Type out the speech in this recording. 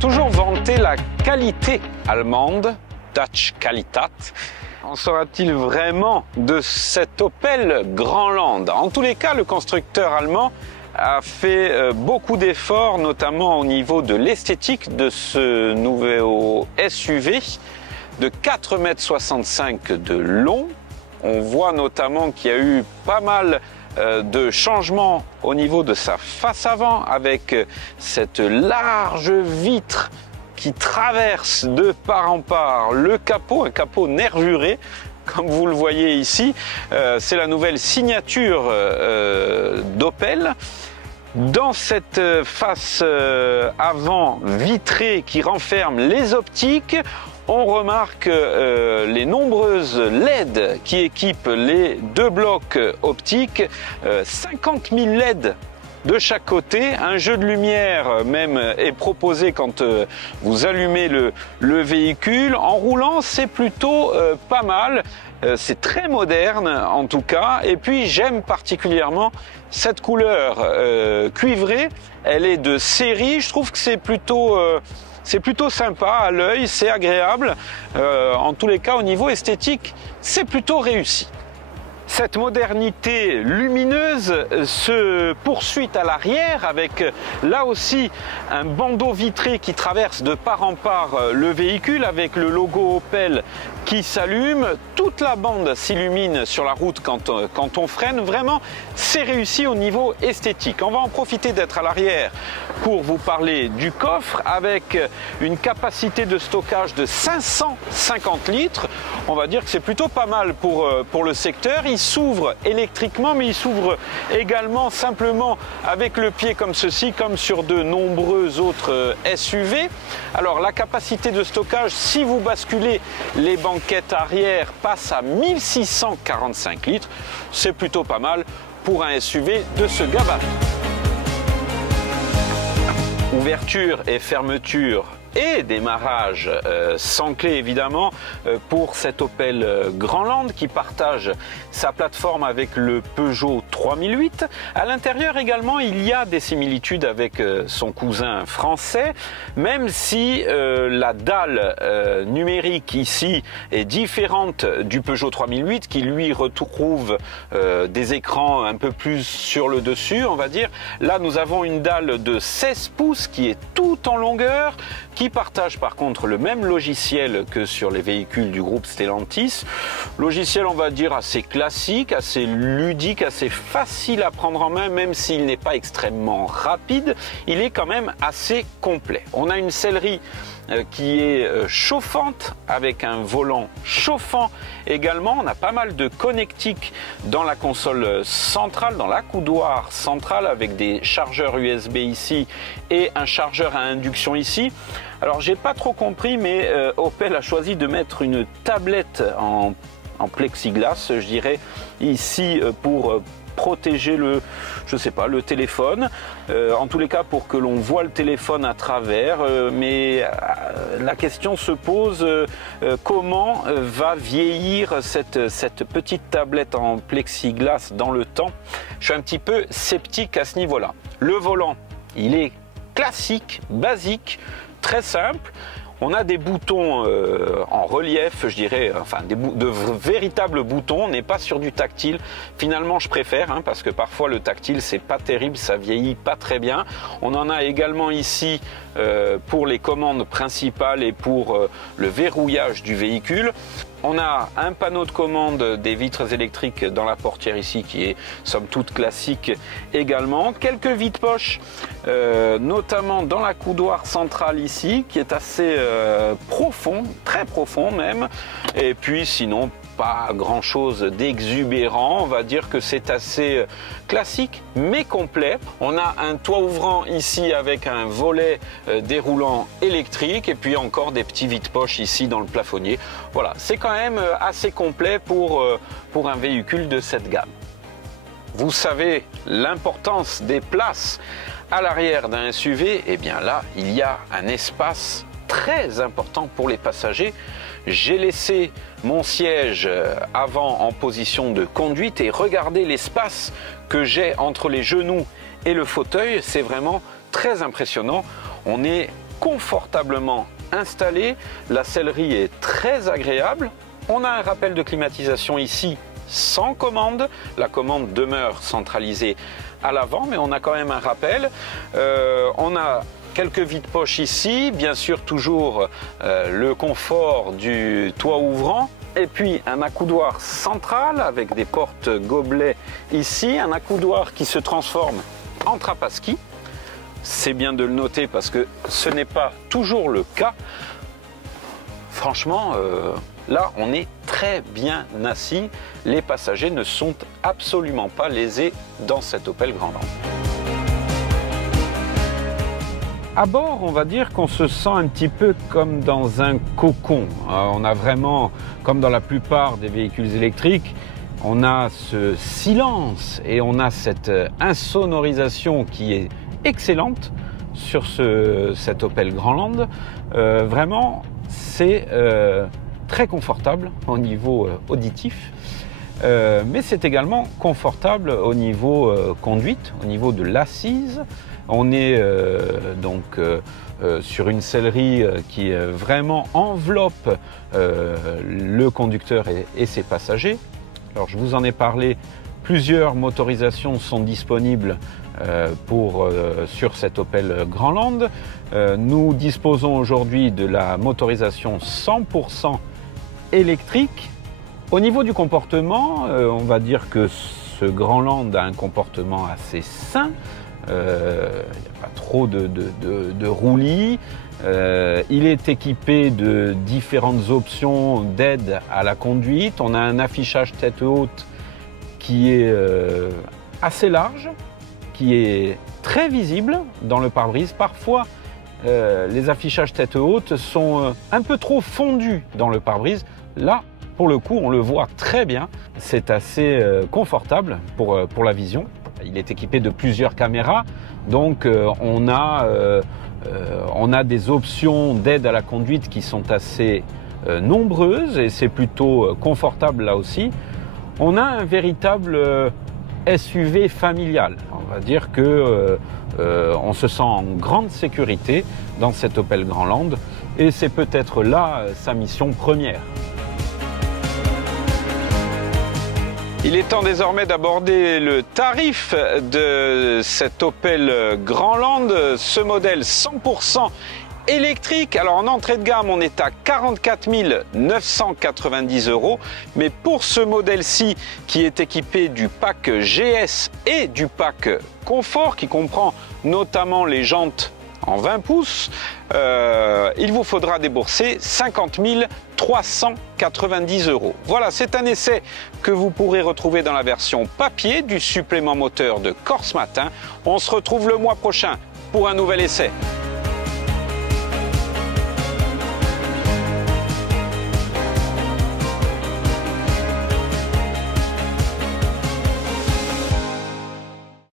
toujours vanté la qualité allemande, Dutch Qualität. En sera-t-il vraiment de cet Opel Grandland? En tous les cas, le constructeur allemand a fait beaucoup d'efforts, notamment au niveau de l'esthétique de ce nouveau SUV de 4,65 m de long. On voit notamment qu'il y a eu pas mal de changements au niveau de sa face avant avec cette large vitre qui traverse de part en part le capot, un capot nervuré comme vous le voyez ici. C'est la nouvelle signature d'Opel. Dans cette face avant vitrée qui renferme les optiques, on remarque les nombreuses LED qui équipent les deux blocs optiques, 50 000 LED de chaque côté. Un jeu de lumière même est proposé quand vous allumez le véhicule. En roulant, c'est plutôt pas mal. C'est très moderne en tout cas. Et puis j'aime particulièrement cette couleur cuivrée. Elle est de série. Je trouve que c'est plutôt sympa à l'œil, c'est agréable. En tous les cas, au niveau esthétique, c'est plutôt réussi. Cette modernité lumineuse se poursuit à l'arrière avec là aussi un bandeau vitré qui traverse de part en part le véhicule avec le logo Opel qui s'allume. Toute la bande s'illumine sur la route quand on freine. Vraiment, c'est réussi au niveau esthétique. On va en profiter d'être à l'arrière pour vous parler du coffre avec une capacité de stockage de 550 litres. On va dire que c'est plutôt pas mal pour le secteur. Il s'ouvre électriquement, mais il s'ouvre également simplement avec le pied comme ceci, comme sur de nombreux autres SUV. Alors la capacité de stockage, si vous basculez les banquettes arrière, passe à 1645 litres. C'est plutôt pas mal pour un SUV de ce gabarit. Ouverture et fermeture et démarrage sans clé évidemment pour cet Opel Grandland qui partage sa plateforme avec le Peugeot 3008. À l'intérieur également il y a des similitudes avec son cousin français, même si la dalle numérique ici est différente du Peugeot 3008 qui lui retrouve des écrans un peu plus sur le dessus on va dire. Là nous avons une dalle de 16 pouces qui est tout en longueur, qui partage par contre le même logiciel que sur les véhicules du groupe Stellantis. Logiciel on va dire assez classique, assez ludique, assez facile à prendre en main, même s'il n'est pas extrêmement rapide, il est quand même assez complet. On a une sellerie qui est chauffante avec un volant chauffant également. On a pas mal de connectiques dans la console centrale, dans la coudoir centrale avec des chargeurs USB ici et un chargeur à induction ici. Alors j'ai pas trop compris mais Opel a choisi de mettre une tablette en plexiglas je dirais ici pour protéger le téléphone, en tous les cas pour que l'on voit le téléphone à travers, mais la question se pose comment va vieillir cette petite tablette en plexiglas dans le temps. Je suis un petit peu sceptique à ce niveau-là. Le volant, il est classique, basique, très simple. On a des boutons en relief, je dirais, enfin de véritables boutons. On n'est pas sur du tactile. Finalement, je préfère parce que parfois le tactile c'est pas terrible, ça vieillit pas très bien. On en a également ici pour les commandes principales et pour le verrouillage du véhicule. On a un panneau de commande des vitres électriques dans la portière ici qui est somme toute classique également. Quelques vides-poches, notamment dans la coudoir centrale ici qui est assez profond, très profond même. Et puis sinon pas grand chose d'exubérant, on va dire que c'est assez classique mais complet. On a un toit ouvrant ici avec un volet déroulant électrique et puis encore des petits vides-poches ici dans le plafonnier. Voilà, c'est quand même assez complet pour un véhicule de cette gamme. Vous savez l'importance des places à l'arrière d'un SUV, et bien là il y a un espace très important pour les passagers. J'ai laissé mon siège avant en position de conduite et regardez l'espace que j'ai entre les genoux et le fauteuil, c'est vraiment très impressionnant. On est confortablement installé. La sellerie est très agréable. On a un rappel de climatisation ici sans commande. La commande demeure centralisée à l'avant, mais on a quand même un rappel. On a quelques vides-poches ici, bien sûr toujours le confort du toit ouvrant. Et puis un accoudoir central avec des portes gobelets ici, un accoudoir qui se transforme en trappe à ski. C'est bien de le noter parce que ce n'est pas toujours le cas. Franchement, là on est très bien assis. Les passagers ne sont absolument pas lésés dans cet Opel Grandland. À bord, on va dire qu'on se sent un petit peu comme dans un cocon. On a vraiment, comme dans la plupart des véhicules électriques, on a ce silence et on a cette insonorisation qui est excellente sur cet Opel Grandland. Vraiment, c'est très confortable au niveau auditif, mais c'est également confortable au niveau conduite, au niveau de l'assise. On est sur une sellerie qui vraiment enveloppe le conducteur et ses passagers. Alors je vous en ai parlé, plusieurs motorisations sont disponibles sur cet Opel Grandland. Nous disposons aujourd'hui de la motorisation 100% électrique. Au niveau du comportement, on va dire que ce Grandland a un comportement assez sain. Il n'y a pas trop de roulis. Il est équipé de différentes options d'aide à la conduite. On a un affichage tête haute qui est assez large, qui est très visible dans le pare-brise. Parfois, les affichages tête haute sont un peu trop fondus dans le pare-brise. Là, pour le coup, on le voit très bien. C'est assez confortable pour la vision. Il est équipé de plusieurs caméras, donc on a des options d'aide à la conduite qui sont assez nombreuses et c'est plutôt confortable là aussi. On a un véritable SUV familial. On va dire que on se sent en grande sécurité dans cet Opel Grandland et c'est peut-être là sa mission première. Il est temps désormais d'aborder le tarif de cet Opel Grandland, ce modèle 100% électrique. Alors en entrée de gamme, on est à 44 990 €, mais pour ce modèle-ci qui est équipé du pack GS et du pack Confort, qui comprend notamment les jantes en 20 pouces, il vous faudra débourser 50 390 €. Voilà, c'est un essai que vous pourrez retrouver dans la version papier du supplément moteur de Corse Matin. On se retrouve le mois prochain pour un nouvel essai.